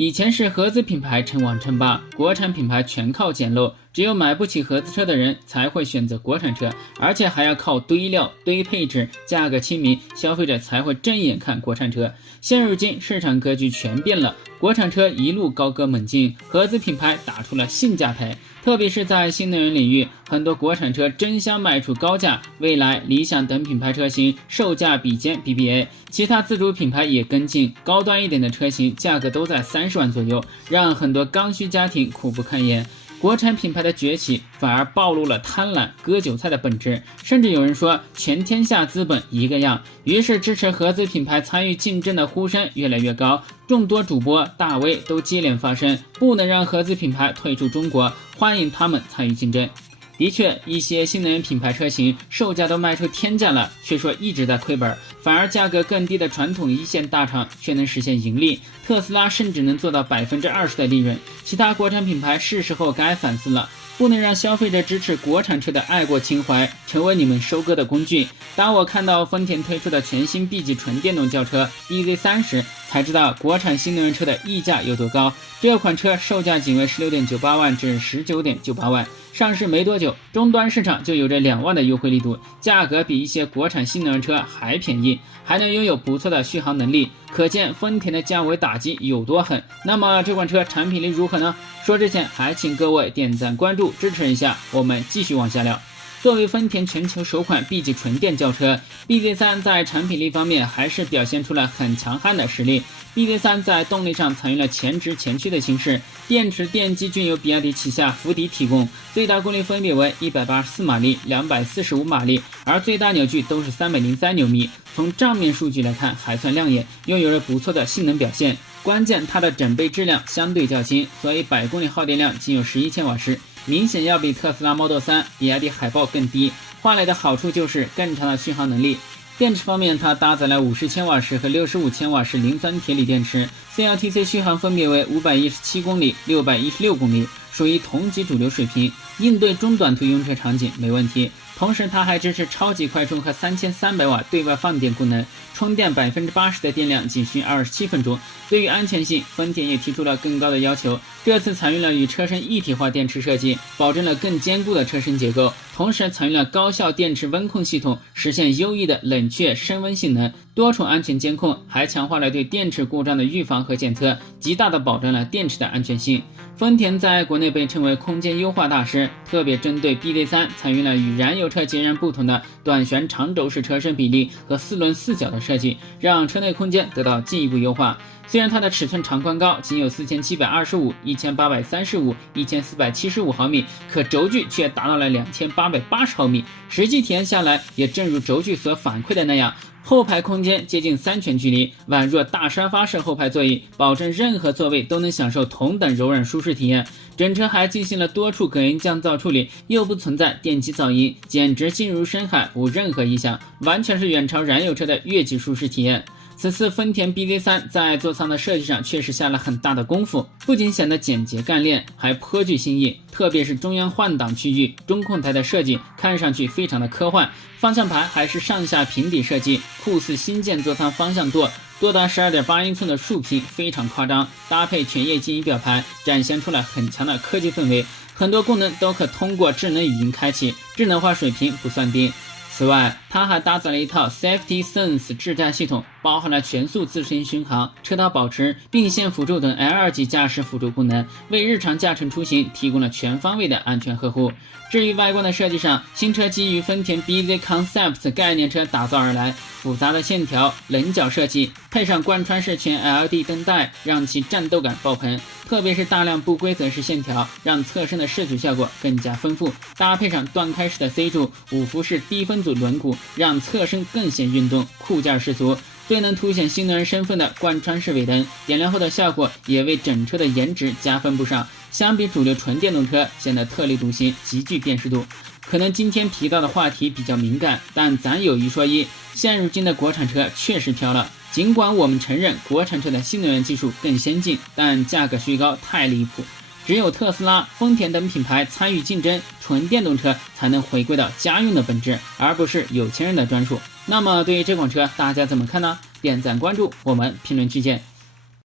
以前是合资品牌称王称霸，国产品牌全靠捡漏，只有买不起合资车的人才会选择国产车，而且还要靠堆料、堆配置，价格亲民，消费者才会正眼看国产车。现如今市场格局全变了，国产车一路高歌猛进，合资品牌打出了性价牌。特别是在新能源领域，很多国产车争相卖出高价，蔚来、理想等品牌车型售价比肩 BBA， 其他自主品牌也跟进，高端一点的车型价格都在30万左右，让很多刚需家庭苦不堪言。国产品牌的崛起反而暴露了贪婪割韭菜的本质，甚至有人说全天下资本一个样，于是支持合资品牌参与竞争的呼声越来越高，众多主播大 V 都接连发声，不能让合资品牌退出中国，欢迎他们参与竞争。的确，一些新能源品牌车型售价都卖出天价了，却说一直在亏本，反而价格更低的传统一线大厂却能实现盈利，特斯拉甚至能做到20%的利润。其他国产品牌是时候该反思了，不能让消费者支持国产车的爱国情怀成为你们收割的工具。当我看到丰田推出的全新 B 级纯电动轿车 BZ3 时，才知道国产新能源车的溢价有多高。这款车售价仅为16.98万至19.98万，上市没多久，终端市场就有着2万的优惠力度，价格比一些国产新能源车还便宜，还能拥有不错的续航能力，可见丰田的降维打击有多狠。那么这款车产品力如何呢？说之前还请各位点赞关注支持一下，我们继续往下聊。作为丰田全球首款 B 级纯电轿车， BZ3 在产品力方面还是表现出了很强悍的实力。BZ3 在动力上采用了前置前驱的形式，电池电机均由比亚迪旗下福迪提供，最大功率分别为184马力、245马力，而最大扭矩都是303牛米。从账面数据来看还算亮眼，拥有着不错的性能表现。关键它的整备质量相对较轻，所以100公里耗电量仅有11千瓦时，明显要比特斯拉 Model 3、比亚迪海豹更低。换来的好处就是更长的续航能力。电池方面，它搭载了50千瓦时和65千瓦时磷酸铁锂电池， CLTC 续航分别为517公里、616公里，属于同级主流水平，应对中短途用车场景没问题。同时它还支持超级快充和3300瓦对外放电功能，充电80%的电量仅需27分钟。对于安全性，丰田也提出了更高的要求，这次采用了与车身一体化电池设计，保证了更坚固的车身结构，同时采用了高效电池温控系统，实现优异的冷却升温性能，多重安全监控，还强化了对电池故障的预防和检测，极大的保证了电池的安全性。丰田在国内被称为空间优化大师，特别针对 BZ3 采用了与燃油车截然不同的短旋长轴式车身比例和4轮4角的设计，让车内空间得到进一步优化。虽然它的尺寸长宽高仅有4725、1835、1475毫米，可轴距却达到了2880毫米，实际体验下来也正如轴距所反馈的那样，后排空间接近3拳距离，宛若大沙发式后排座椅，保证任何座位都能享受同等柔软舒适体验。整车还进行了多处隔音降噪处理，又不存在电机噪音，简直静如深海，无任何异响，完全是远超燃油车的越级舒适体验。此次丰田 BZ3 在座舱的设计上确实下了很大的功夫，不仅显得简洁干练，还颇具新意。特别是中央换挡区域，中控台的设计看上去非常的科幻，方向盘还是上下平底设计，酷似新建座舱方向舵，多达12.8英寸的竖屏非常夸张，搭配全液晶仪表盘，展现出了很强的科技氛围，很多功能都可通过智能语音开启，智能化水平不算低。此外，它还搭载了一套 Safety Sense 智驾系统，包含了全速自适应巡航、车道保持、并线辅助等 L2 级驾驶辅助功能，为日常驾乘出行提供了全方位的安全呵护。至于外观的设计上，新车基于丰田 BZ Concept 概念车打造而来，复杂的线条、棱角设计，配上贯穿式全 LED 灯带，让其战斗感爆棚。特别是大量不规则式线条，让侧身的视觉效果更加丰富，搭配上断开式的 C 柱、5辐式低分组轮毂，让侧身更显运动，酷劲十足。最能凸显新能源身份的贯穿式尾灯，点亮后的效果也为整车的颜值加分不少。相比主流纯电动车，显得特立独行，极具辨识度。可能今天提到的话题比较敏感，但咱有一说一，现如今的国产车确实飘了。尽管我们承认国产车的新能源技术更先进，但价格虚高太离谱。只有特斯拉、丰田等品牌参与竞争，纯电动车才能回归到家用的本质，而不是有钱人的专属。那么对于这款车，大家怎么看呢？点赞关注，我们评论区见。